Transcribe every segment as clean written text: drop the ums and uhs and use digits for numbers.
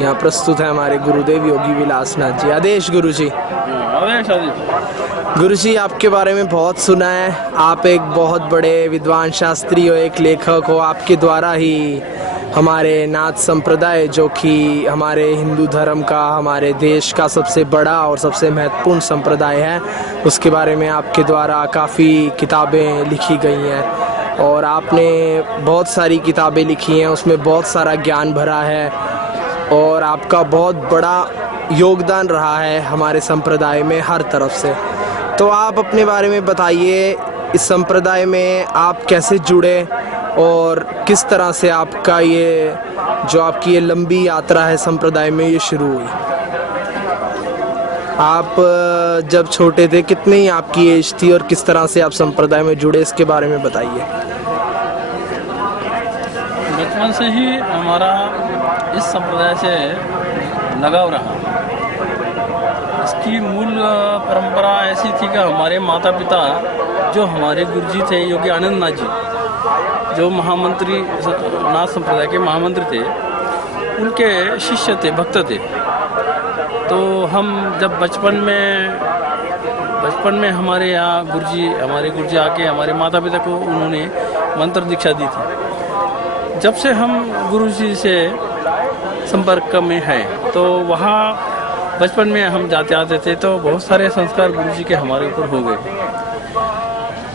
यहाँ प्रस्तुत है हमारे गुरुदेव योगी विलास नाथ जी। आदेश गुरु जी। आदेश आदेश। गुरु जी, आपके बारे में बहुत सुना है। आप एक बहुत बड़े विद्वान शास्त्री हो, एक लेखक हो। आपके द्वारा ही हमारे नाथ संप्रदाय, जो कि हमारे हिंदू धर्म का, हमारे देश का सबसे बड़ा और सबसे महत्वपूर्ण संप्रदाय है, उसके बारे में आपके द्वारा काफ़ी किताबें लिखी गई हैं और आपने बहुत सारी किताबें लिखी हैं, उसमें बहुत सारा ज्ञान भरा है और आपका बहुत बड़ा योगदान रहा है हमारे संप्रदाय में हर तरफ से। तो आप अपने बारे में बताइए, इस संप्रदाय में आप कैसे जुड़े और किस तरह से आपका ये जो आपकी ये लंबी यात्रा है संप्रदाय में, ये शुरू हुई। आप जब छोटे थे कितनी ही आपकी एज थी और किस तरह से आप संप्रदाय में जुड़े, इसके बारे में बताइए। बचपन से ही हमारा इस संप्रदाय से लगाव रहा। इसकी मूल परंपरा ऐसी थी कि हमारे माता पिता, जो हमारे गुरुजी थे योगी आनंद नाथ जी, जो महामंत्री नाथ संप्रदाय के महामंत्री थे, उनके शिष्य थे, भक्त थे। तो हम जब बचपन में हमारे यहाँ हमारे गुरुजी आके हमारे माता पिता को उन्होंने मंत्र दीक्षा दी थी। जब से हम गुरुजी से संपर्क में हैं, तो वहाँ बचपन में हम जाते आते थे, तो बहुत सारे संस्कार गुरुजी के हमारे ऊपर हो गए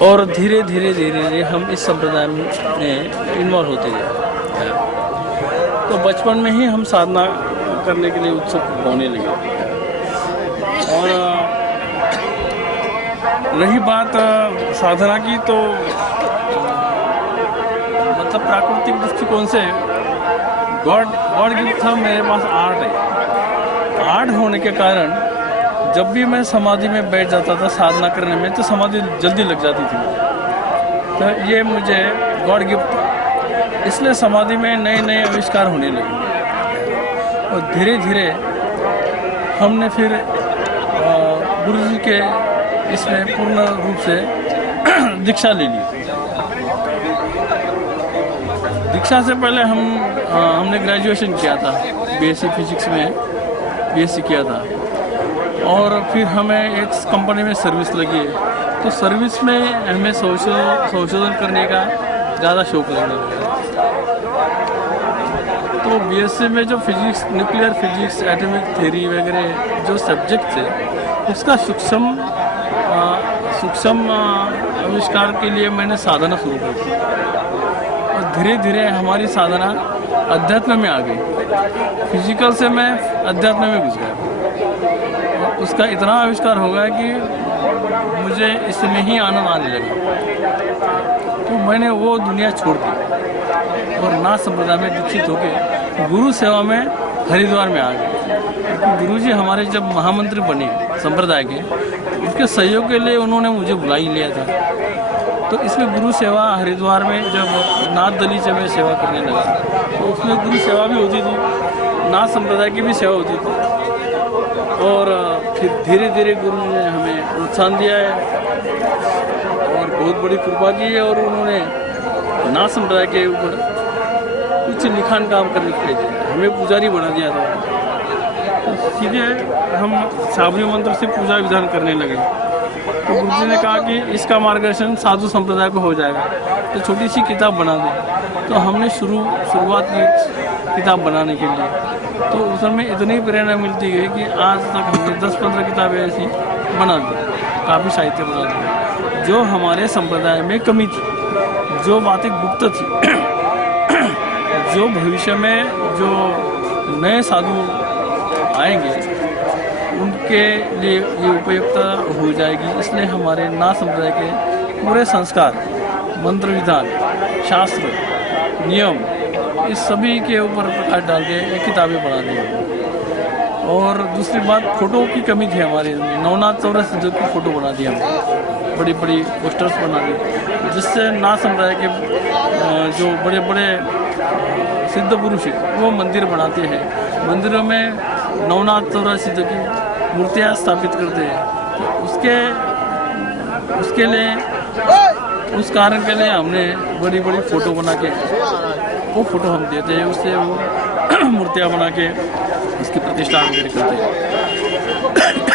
और धीरे धीरे हम इस संप्रदाय में इन्वॉल्व होते गए। तो बचपन में ही हम साधना करने के लिए उत्सुक होने लगे। और रही बात साधना की, तो मतलब प्राकृतिक दृष्टिकोण से गॉड गिफ्ट था मेरे पास आर्ट है। आर्ट होने के कारण जब भी मैं समाधि में बैठ जाता था साधना करने में, तो समाधि जल्दी लग जाती थी। तो ये मुझे गॉड गिफ्ट, इसलिए समाधि में नए नए आविष्कार होने लगे और धीरे धीरे हमने फिर गुरु जी के इसमें पूर्ण रूप से दीक्षा ले ली। दीक्षा से पहले हमने ग्रेजुएशन किया था, बीएससी फिजिक्स में बीएससी किया था और फिर हमें एक कंपनी में सर्विस लगी है। तो सर्विस में हमें संशोधन करने का ज़्यादा शौक लगने लगा। तो बीएससी में जो physics, nuclear physics, atomic theory वगैरह जो सब्जेक्ट थे, उसका सूक्ष्म आविष्कार के लिए मैंने साधना शुरू कर दी और धीरे धीरे हमारी साधना अध्यात्म में आ गई। फिजिकल से मैं अध्यात्म में घुस गया और उसका इतना आविष्कार हो गया कि मुझे इसमें ही आनंद आने लगा। तो मैंने वो दुनिया छोड़ दी और नाथ संप्रदाय में दीक्षित होकर गुरु सेवा में हरिद्वार में आ गए। क्योंकि गुरुजी हमारे जब महामंत्री बने संप्रदाय के, उसके सहयोग के लिए उन्होंने मुझे बुला ही लिया था। तो इसमें गुरु सेवा हरिद्वार में जब नाथ दली से मैं सेवा करने लगा, तो उसमें गुरु सेवा भी होती थी, नाथ संप्रदाय की भी सेवा होती थी और फिर धीरे धीरे गुरु ने हमें प्रोत्साहन दिया है और बहुत बड़ी कृपा की है और उन्होंने नाथ संप्रदाय के ऊपर कुछ लिखान काम करने के लिए हमें पुजारी बना दिया था। तो सीधे हम साबरी मंत्र से पूजा विधान करने लगे। तो गुरुजी ने कहा कि इसका मार्गदर्शन साधु संप्रदाय को हो जाएगा, तो छोटी सी किताब बना दो। तो हमने शुरुआत की किताब बनाने के लिए। तो उसमें इतनी प्रेरणा मिलती है कि आज तक हमने 10-15 किताबें ऐसी बना दी, काफ़ी साहित्य बना दिया। जो हमारे संप्रदाय में कमी थी, जो बातें गुप्त थी, जो भविष्य में जो नए साधु आएंगे उनके लिए ये उपयुक्त हो जाएगी। इसलिए हमारे नाथ संप्रदाय के पूरे संस्कार, मंत्र विधान, शास्त्र, नियम, इस सभी के ऊपर प्रकाश डाल के ये किताबें बना दी। और दूसरी बात, फोटो की कमी थी हमारे में। नवनाथ चौरस जो की फ़ोटो बना दी हमने, बड़ी बड़ी पोस्टर्स बना दी, जिससे नाथ संप्रदाय के जो बड़े बड़े सिद्ध पुरुष वो मंदिर बनाते हैं, मंदिरों में नवनाथ चौरासी की मूर्तियाँ स्थापित करते हैं। तो उसके लिए, उस कारण के लिए हमने बड़ी बड़ी फ़ोटो बना के वो फ़ोटो हम देते हैं, उससे वो मूर्तियाँ बना के इसकी प्रतिष्ठा वगैरह करते हैं।